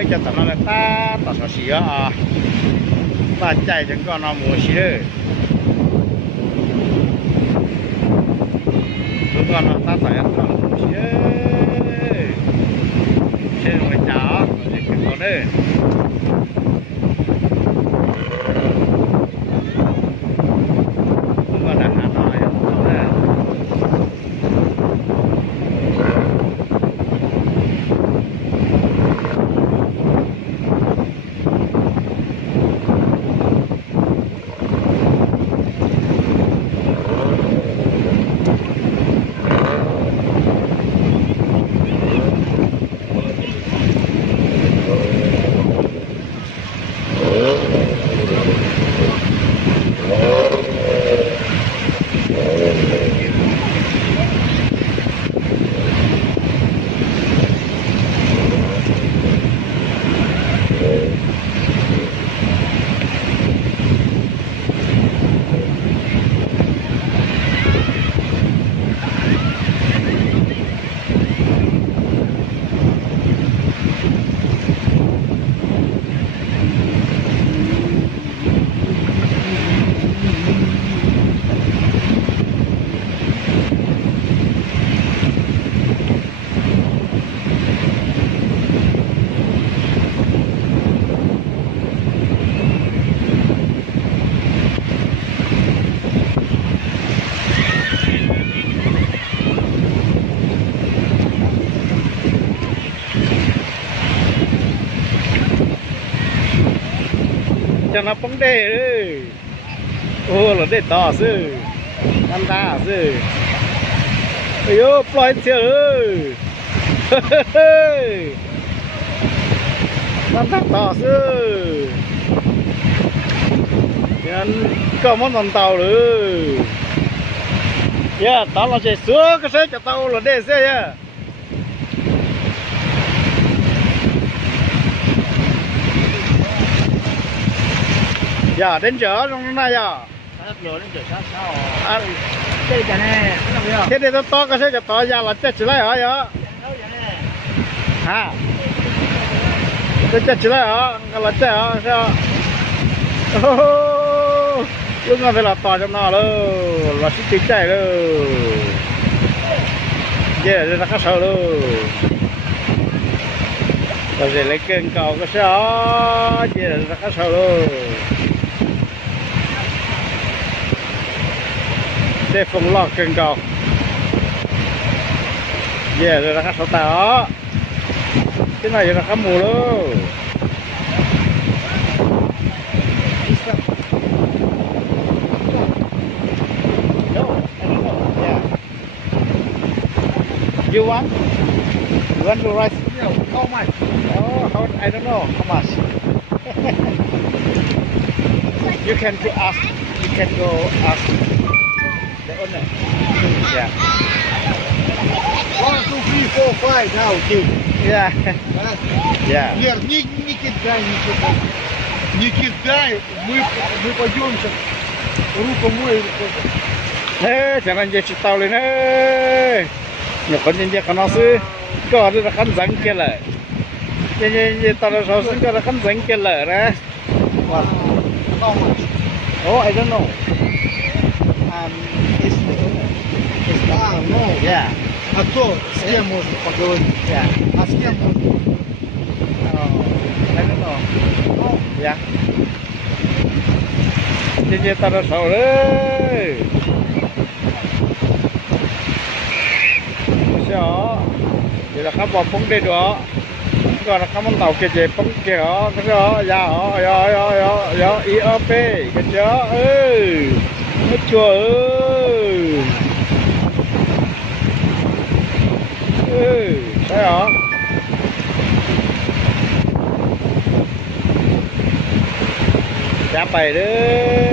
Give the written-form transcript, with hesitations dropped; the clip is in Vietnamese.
mới cho tao nó ta tao sợ xì à ta chạy chẳng có nó mua xì đấy lúc đó nó ta phải ăn nó mua xì đấy trên người cháu để cái con đấy lúc đó đã ăn nó đấy cho nó bóng đê ơi ô là đê to sư ăn ta sư ơi yo ploi chưa ơi ăn ta to sư anh có món làm tàu rồi yeah tao là chạy xuống cái xe cho tao là đê xe ya dạ đến chợ trong này à thế thì nó to cái xe cho to ra là chết chỉ lại hả vậy hả chết chỉ lại hả là chết hả sao lúc nào phải là to trong nó luôn là sức chạy luôn vậy là nó sợ luôn rồi lấy kênh cầu cái sao vậy là nó sợ luôn để phòng lọt kênh cầu vậy là nó sợ tao cái này là nó mù luôn You want to rice? Yeah, how much? Oh, I don't know how much. You can go ask. You can go ask the owner. Yeah. 1, 2, 3, 4, 5 now, okay. Yeah. Yeah. Нет, не кидай, не кидай. Не кидай, мы пойдем сейчас. Руку мой. Thế chẳng hạn như chị tàu lên đấy. Nhiều con nhân con nó sư có được khăn rắn kia lại như tao là sao sư có được khăn rắn kia lại đấy oh I don't know No. yeah А кто? С кем можно поговорить? yeah А с кем можно? I don't know yeah như tao là sao đấy vậy là các bọn bóng đây đó còn là các món tàu kia chế bóng kia đó cái đó ra đó IOP cái chó nó chùa thấy hả chả bày đấy